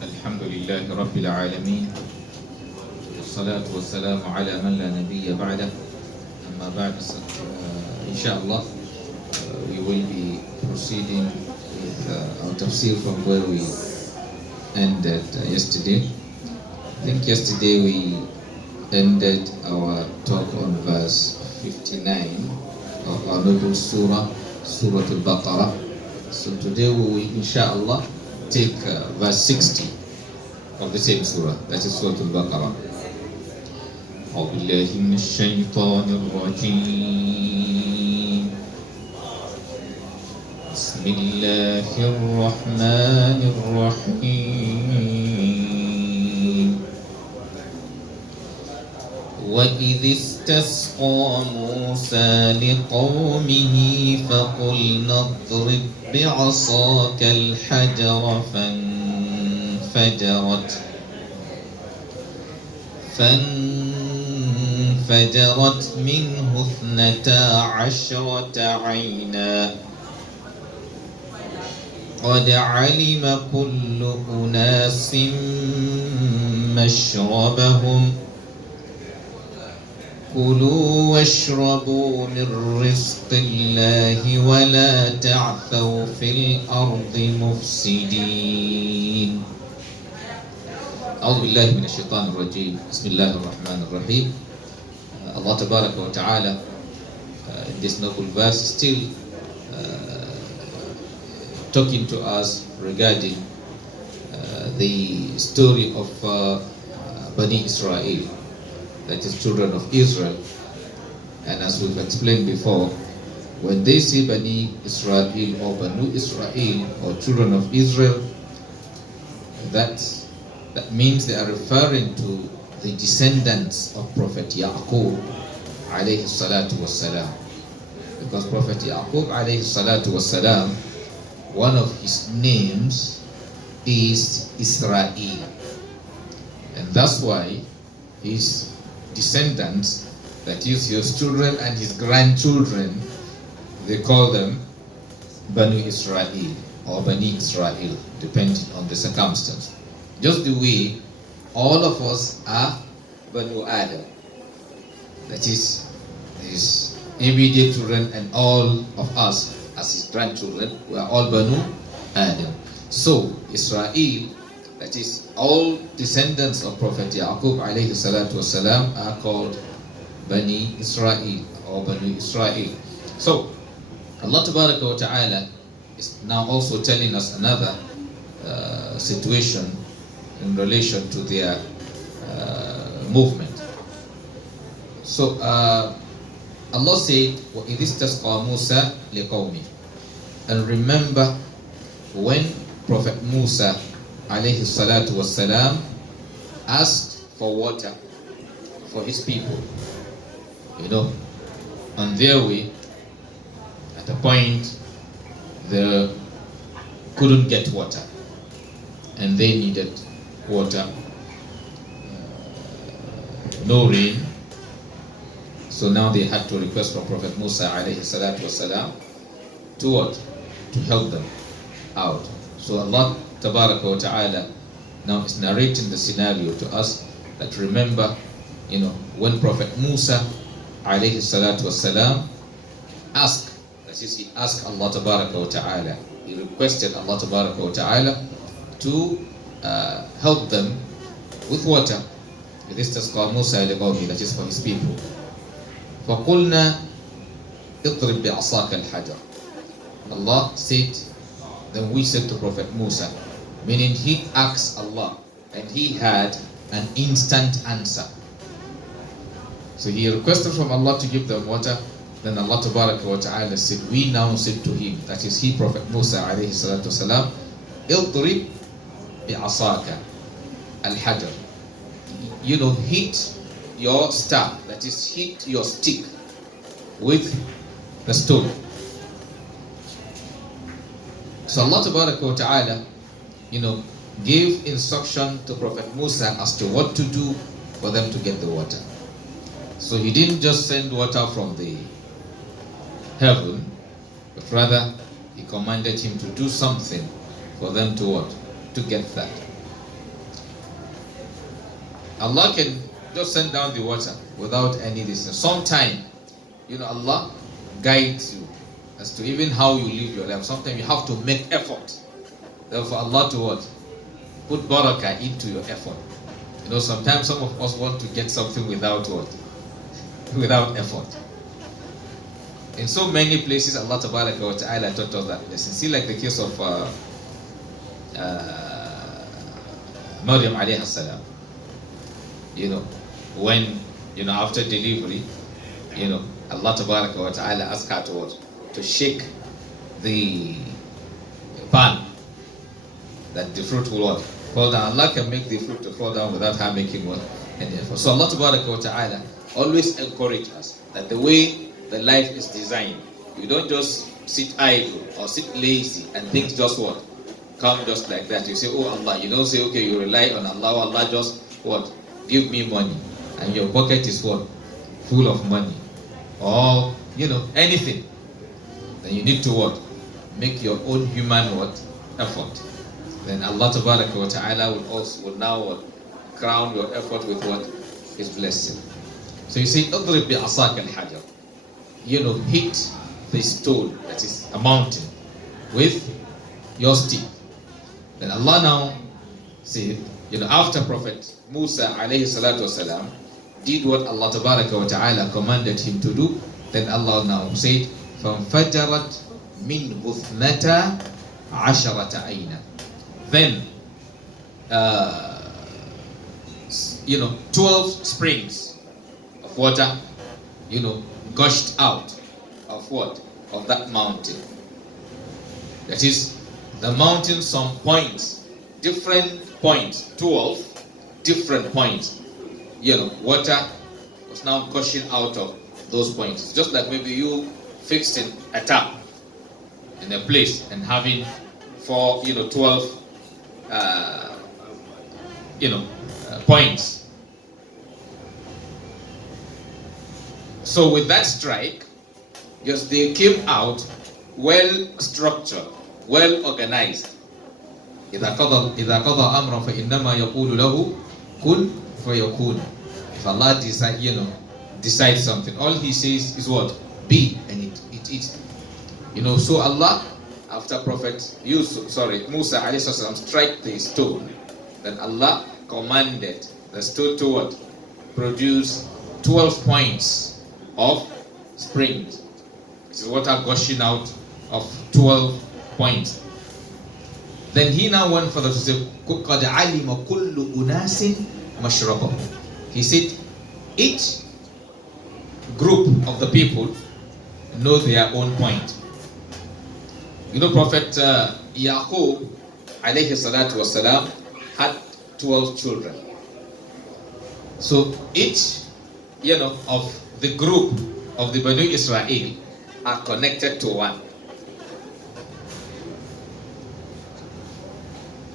الحمد لله رب العالمين والصلاة والسلام على من لا نبي بعده أما بعد inshallah we will be proceeding with our tafsir from where we ended yesterday. I think yesterday we ended our talk on verse 59 of our noble surah, Surah Al-Baqarah. So today we will inshallah take verse 60 of the same surah, that is Surah Al-Baqarah. أعوذ بالله من الشيطان الرجيم بسم الله الرحمن الرحيم وإذ استسقى موسى لقومه فقلنا اضرب بعصاك الحجر فانفجرت منه 12 عينا قد علم كل أناس مشربهم كلوا واشربوا من رزق الله ولا تعثوا في الأرض مفسدين. أعوذ بالله من الشيطان الرجيم. بسم الله الرحمن الرحيم. Allah Tabaraka wa Ta'ala in this noble verse still talking to us regarding the story of Bani Israel, that is children of Israel. And as we've explained before, when they say Bani Israel or Banu Israel or children of Israel, that means they are referring to the descendants of Prophet Yaqub alayhi salatu wassalam. Because Prophet Yaqub alayhi salatu wassalam, one of his names is Israel. And that's why his descendants, that is his children and his grandchildren, they call them Banu Israel or Bani Israel, depending on the circumstance. Just the way all of us are Banu Adam, that is his immediate children, and all of us as his grandchildren, we are all Banu Adam. So Israel, that is all descendants of Prophet Yaqub alayhi salatu wasalam, are called Bani Israel or Banu Israel. So Allah Tabaraka wa Ta'ala is now also telling us another situation in relation to their movement. So Allah said, وَإِذِ اسْتَسْقَى مُوسَى لِقَوْمِهِ. And remember when Prophet Musa alayhi salatu wassalam asked for water for his people. You know, on their way, at a point they couldn't get water and they needed water, no rain. So now they had to request from Prophet Musa alayhi salatu wasalam to what? To help them out. So Allah Tabaraka wa Ta'ala now is narrating the scenario to us, that remember, you know, when Prophet Musa alayhi salatu wasalam asked, that is, he asked Allah Tabaraka wa Ta'ala, he requested Allah Tabaraka wa Ta'ala to help them with water. This is called Musa al-Qawmi, that is for his people. فَقُلْنَا اضْرِبْ بِعَصَاكَ الْحَجَرِ. Allah said, then we said to Prophet Musa, meaning he asked Allah and he had an instant answer. So he requested from Allah to give them water. Then Allah Tabaraka wa Ta'ala said, we now said to him, that is he, Prophet Musa alayhi salatu wasalam, اضْرِبْ بِعَصَاكَ الْحَجَرِ. You know, hit your staff, that is, hit your stick with the stone. So Allah Tabaraka wa Ta'ala, you know, gave instruction to Prophet Musa as to what to do for them to get the water. So he didn't just send water from the heaven, but rather he commanded him to do something for them to what? To get that. Allah can just send down the water without any distance. Sometimes, Allah guides you as to even how you live your life. Sometimes you have to make effort. Therefore, Allah to what? Put barakah into your effort. Sometimes some of us want to get something without what? Without effort. In so many places, Allah Tabaraka wa Ta'ala taught us that lesson. See, like the case of Maryam alayhi salam. When, after delivery, Allah Tabaraka wa Ta'ala asked her to what? To shake the pan, that the fruit will what? Fall down. Allah can make the fruit to fall down without her making what? Any effort. So Allah Tabaraka wa Ta'ala always encourage us that the way the life is designed, you don't just sit idle or sit lazy and things just what? Come just like that. You say, oh Allah. You don't say, okay, you rely on Allah. Allah just what? Give me money. And your pocket is what? Full of money. Or, anything. Then you need to what? Make your own human what? Effort. Then Allah Tabaraka wa Ta'ala will now what? Crown your effort with what? His blessing. So you say, اضرب بعصاك الحجر. Hit the stone, that is a mountain, with your stick. Then Allah now said, after Prophet Musa alayhi salatu wasalam did what Allah Tabaraka wa Ta'ala commanded him to do, then Allah now said, فَانْفَجَرَتْ مِنْهُ اثْنَتَا عَشَرَةَ عَيْنًا. Then 12 springs of water gushed out of what? Of that mountain. That is, the mountain, some points, different points, 12 different points. Water was now gushing out of those points. Just like maybe you fixed in a tap in a place and having 12 points. So with that strike, yes, they came out well structured, well organized. إذا قضى أمرا فإنما يقول له كن فيكون. If Allah decides something, all He says is what? Be, and it is. So Allah, after Musa alayhi salam strike the stone, then Allah commanded the stone to what? Produce 12 points of springs. This is water gushing out of 12 points. Then He now went further to say, قَدْ عَلِمَ كُلُّ أُنَاسٍ مَشْرَبَهُ. He said, each group of the people know their own point. Prophet Yaqub alayhi salatu wasalam had 12 children. So each of the group of the Banu Israel are connected to one.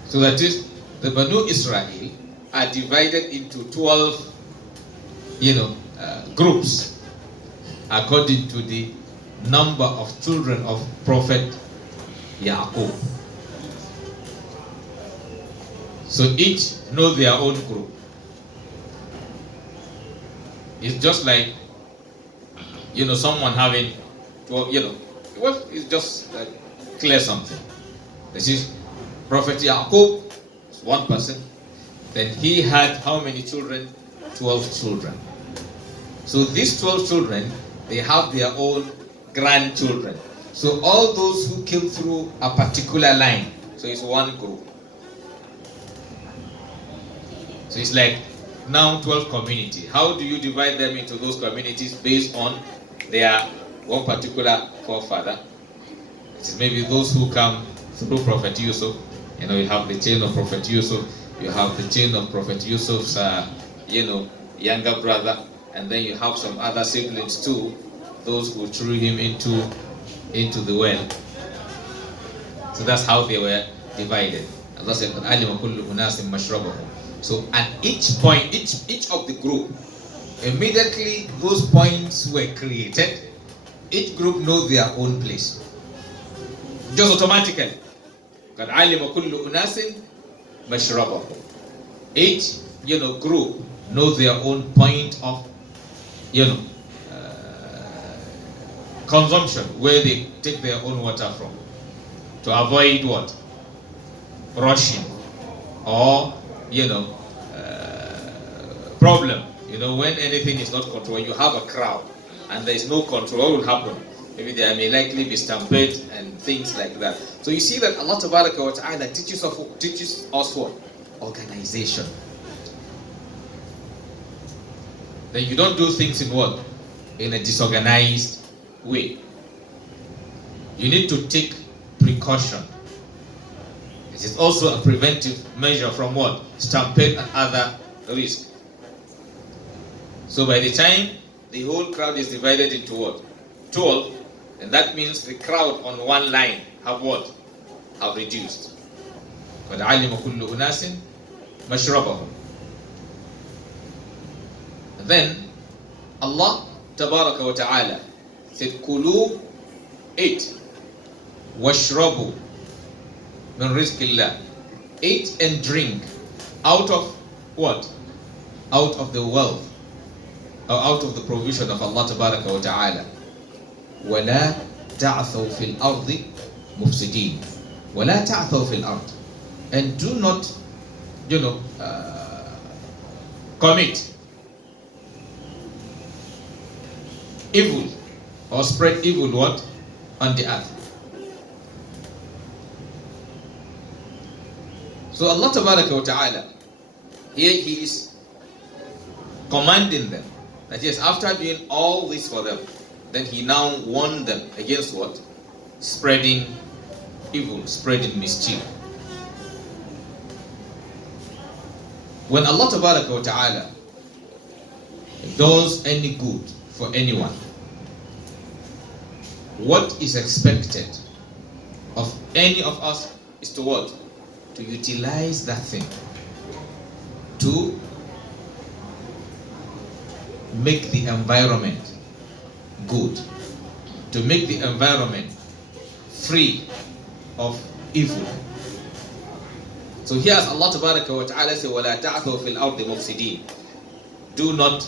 So that is, the Banu Israel are divided into 12 groups according to the number of children of Prophet Yaqub. So each know their own group. It's just like someone having 12, it's just like clear something. This is Prophet Yaqub, one person. Then he had how many children? 12 children. So these 12 children, they have their own grandchildren. So all those who came through a particular line, so it's one group. So it's like now 12 community. How do you divide them into those communities based on their one particular forefather? It is maybe those who come through Prophet Yusuf. You have the chain of Prophet Yusuf. You have the chain of Prophet Yusuf's, younger brother, and then you have some other siblings too. Those who threw him into the well. So that's how they were divided. Allah said, "Alima kullu unasin mashrabahum." So at each point, each of the group, immediately those points were created. Each group knows their own place. Just automatically. Each group know their own point of, consumption, where they take their own water from, to avoid what? Rushing or, problem. When anything is not controlled, when you have a crowd and there is no control, what will happen? Maybe there may likely be stampede and things like that. So you see that Allah Tabaraka wa Ta'ala teaches us what? Organization. Then you don't do things in what? In a disorganized way. You need to take precaution. It is also a preventive measure from what? Stampede and other risks. So by the time the whole crowd is divided into what? 12, and that means the crowd on one line have what? Have reduced. وَلَعَلِمَ كُلُّ أُنَاسٍ مَشْرَبَهُمْ. Then Allah Tabaraka wa Ta'ala said, Kulu, eat, washrabu min rizqillah. Eat and drink out of what? Out of the wealth, or out of the provision of Allah Tabaraka wa Ta'ala. وَلَا تَعْثَوْا فِي الْأَرْضِ مُفْسِدِينَ. وَلَا تَعْثَوْا فِي الْأَرْضِ. And do not, commit evil or spread evil what? On the earth. So Allah Tabaraka wa Ta'ala, here He is commanding them that yes, after doing all this for them, then He now warned them against what? Spreading evil, spreading mischief. When Allah Tabaraka wa Ta'ala does any good for anyone, what is expected of any of us is to what? To utilize that thing to make the environment good, to make the environment free of evil. So here's Allah Tabaraka wa Ta'ala say, وَلَا تَعْثَوْا فِي الْأَرْضِ مُفْسِدِينَ. Do not,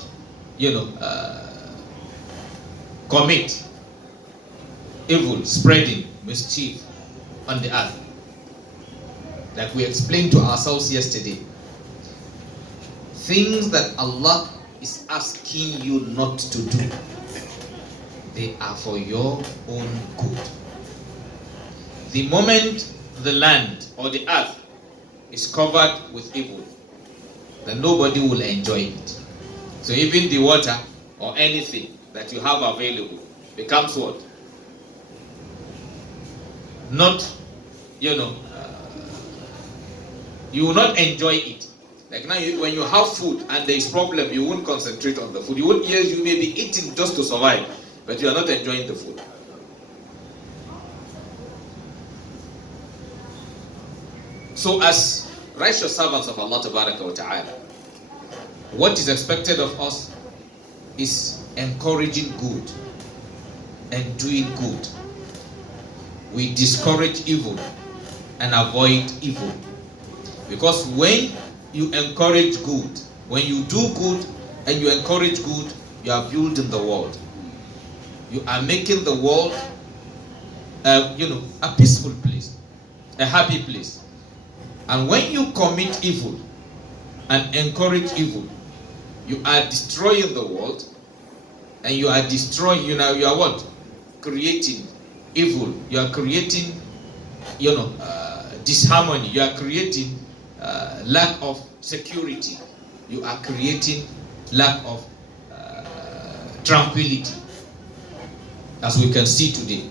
commit evil, spreading mischief on the earth. Like we explained to ourselves yesterday, things that Allah is asking you not to do, they are for your own good. The moment the land or the earth is covered with evil, then nobody will enjoy it. So even the water or anything that you have available becomes what? Not, you will not enjoy it. Like now, when you have food and there is problem, you won't concentrate on the food. You may be eating just to survive, but you are not enjoying the food. So as righteous servants of Allah Tabaraka wa Ta'ala, what is expected of us is encouraging good and doing good. We discourage evil and avoid evil. Because when you encourage good, when you do good and you encourage good, you are building the world. You are making the world, a peaceful place, a happy place. And when you commit evil and encourage evil, you are destroying the world, and you are destroying, you are what? Creating evil. You are creating, disharmony. You are creating lack of security. You are creating lack of tranquility, as we can see today.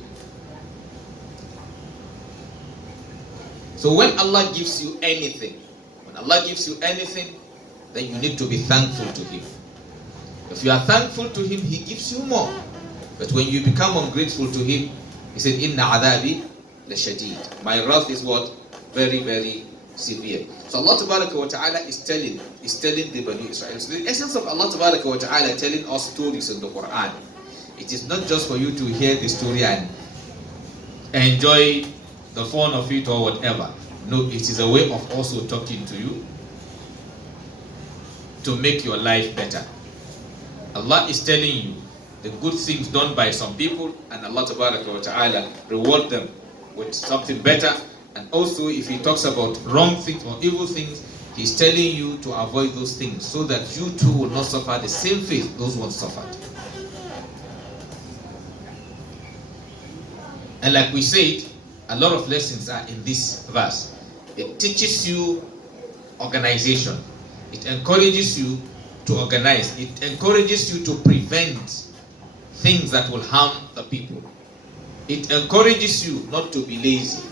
So when Allah gives you anything, then you need to be thankful to Him. If you are thankful to Him, He gives you more. But when you become ungrateful to Him, He said, Inna adabi lashadid. My wrath is what? Very, very severe. So Allah Tabaraka wa Ta'ala is telling the Bani Israel. So the essence of Allah Tabaraka wa Ta'ala telling us stories in the Quran, it is not just for you to hear the story and enjoy the fun of it or whatever. No, it is a way of also talking to you, to make your life better. Allah is telling you the good things done by some people, and Allah Ta'ala reward them with something better. And also, if He talks about wrong things or evil things, He's telling you to avoid those things so that you too will not suffer the same fate those ones suffered. And like we said, a lot of lessons are in this verse. It teaches you organization. It encourages you to organize. It encourages you to prevent things that will harm the people. It encourages you not to be lazy.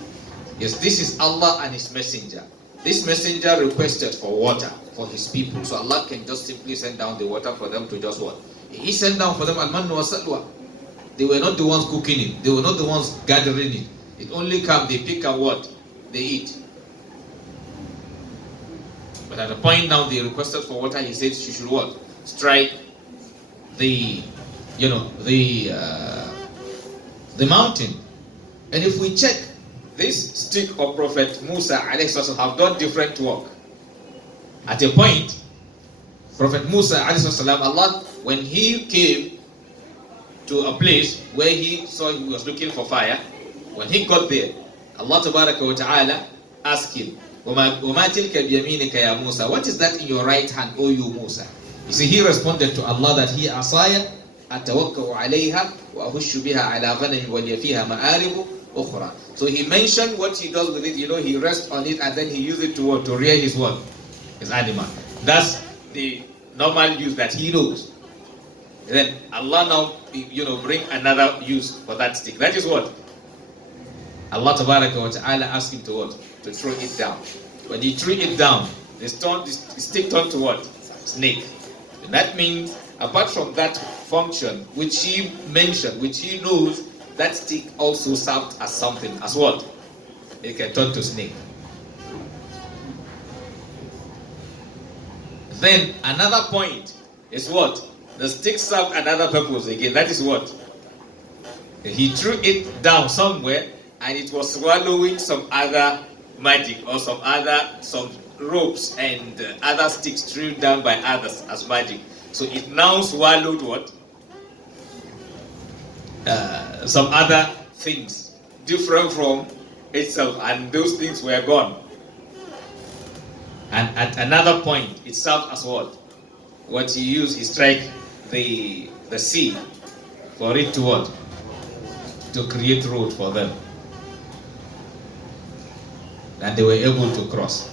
Yes, this is Allah and His messenger. This messenger requested for water for his people, so Allah can just simply send down the water for them to just what? He sent down for them al-mannu wa salwa. They were not the ones cooking it. They were not the ones gathering it. It only come, they pick and what? They eat. But at the point now they requested for water, He said she should what? Strike the mountain. And if we check, this stick of Prophet Musa have done different work. At a point, Prophet Musa Allah, when he came to a place where he saw he was looking for fire, when he got there, Allah Ta'ala asked him, وَمَا تِلْكَ بِيَمِينِكَ يَا Musa? What is that in your right hand, O you Musa? You see, he responded to Allah that he asaya أتوكأ عليها وأهش بها على غنم ولي فيها مآرب أخرى. So he mentioned what he does with it. He rests on it and then he uses it to rear his what? His animal. That's the normal use that he knows. And then Allah now bring another use for that stick. That is what? Allah Ta'ala asked him to what? To throw it down. When he threw it down, the stick turned to what? Snake. And that means apart from that function which he mentioned, which he knows, that stick also served as something, as what? It can turn to snake. Then another point is what? The stick served another purpose again. That is what? He threw it down somewhere and it was swallowing some other magic or some ropes and other sticks thrown down by others as magic. So it now swallowed what? Some other things different from itself, and those things were gone. And at another point, it served as what? What he used, he strike the sea for it to what? To create road for them. And they were able to cross.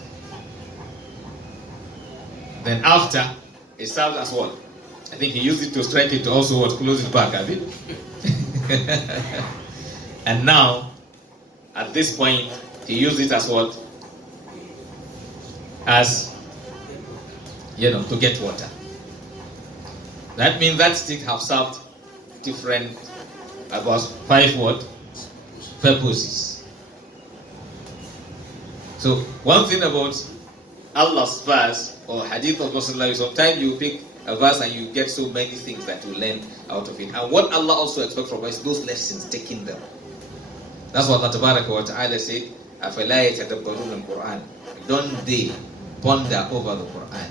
Then after, it served as what? I think he used it to strike it to also what? Close it back, have it? And now, at this point, he used it as what? As, to get water. That means that stick have served different, about 5 what? Purposes. So, one thing about Allah's verse or hadith of Rasulullah, sometimes you pick a verse and you get so many things that you learn out of it. And what Allah also expects from us, those lessons, taking them. That's what Allah Ta'ala said, أَفَلَا يَتَدَبَّرُونَ الْقُرْآنِ. Don't they ponder over the Quran?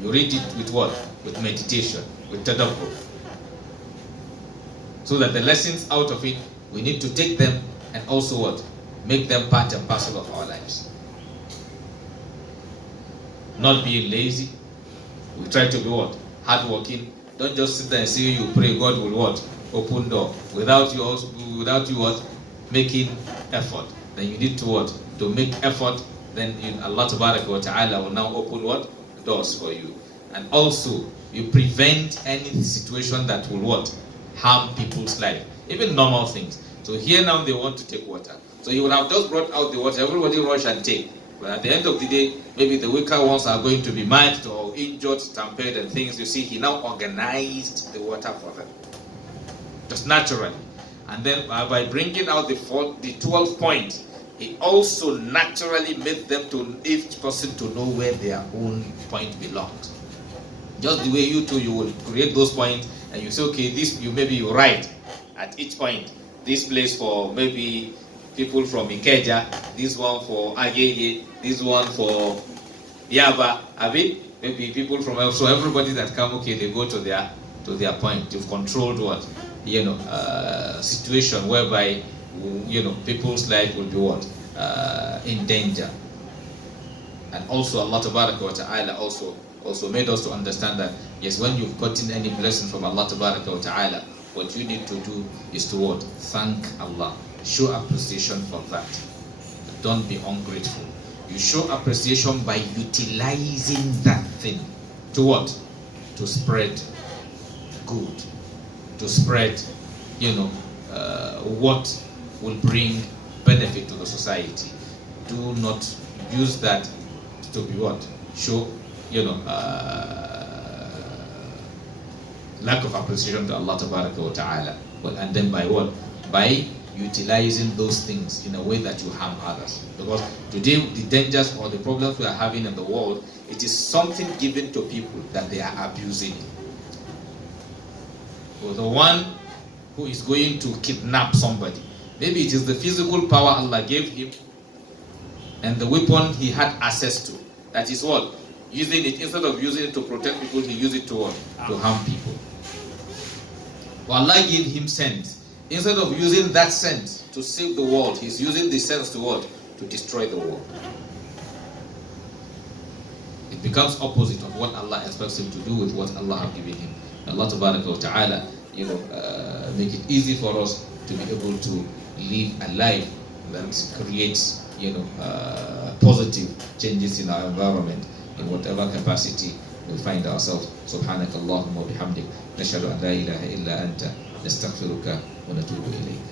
You read it with what? With meditation, with tadabbur. So that the lessons out of it, we need to take them and also what? Make them part and parcel of our lives. Not being lazy. We try to be what? Hardworking. Don't just sit there and say you pray, God will what? Open door. Without you what? Making effort. Then you need to what? To make effort. Then Allah Ta'ala will now open what? Doors for you. And also, you prevent any situation that will what? Harm people's life. Even normal things. So here now they want to take water. So you would have just brought out the water. Everybody rush and take. But at the end of the day, maybe the weaker ones are going to be mad or injured, stampeded and things. You see, he now organized the water for them. Just naturally. And then by bringing out the 12 points, he also naturally made them to each person to know where their own point belongs. Just the way you two, you will create those points and you say, okay, this maybe you write at each point. This place for maybe people from Ikeja, this one for Agege, this one for Yeah, but I mean, maybe people from so everybody that come, okay, they go to their point. You've controlled what, situation whereby people's life will be what, in danger. And also Allah Tabaraka wa Ta'ala also made us to understand that yes, when you've gotten any blessing from Allah Tabaraka wa Ta'ala, what you need to do is to what? Thank Allah. Show appreciation for that. Don't be ungrateful. You show appreciation by utilizing that thing to what? To spread good, to spread what will bring benefit to the society. Do not use that to be what? Show lack of appreciation to Allah Tabaraka wa Ta'ala. And then by what? By utilizing those things in a way that you harm others. Because today the dangers or the problems we are having in the world, it is something given to people that they are abusing. For the one who is going to kidnap somebody, maybe it is the physical power Allah gave him and the weapon he had access to. That is what? Using it, instead of using it to protect people, he used it to what? To harm people. But Allah gave him sense. Instead of using that sense to save the world, he's using the sense to what? To destroy the world. It becomes opposite of what Allah expects him to do with what Allah has given him. Allah Tabaraka wa Ta'ala, make it easy for us to be able to live a life that creates, positive changes in our environment in whatever capacity we find ourselves. Subhanakallahumma wa bihamdik. Nashhadu an la ilaha illa anta. نستغفرك ونتوب إليك.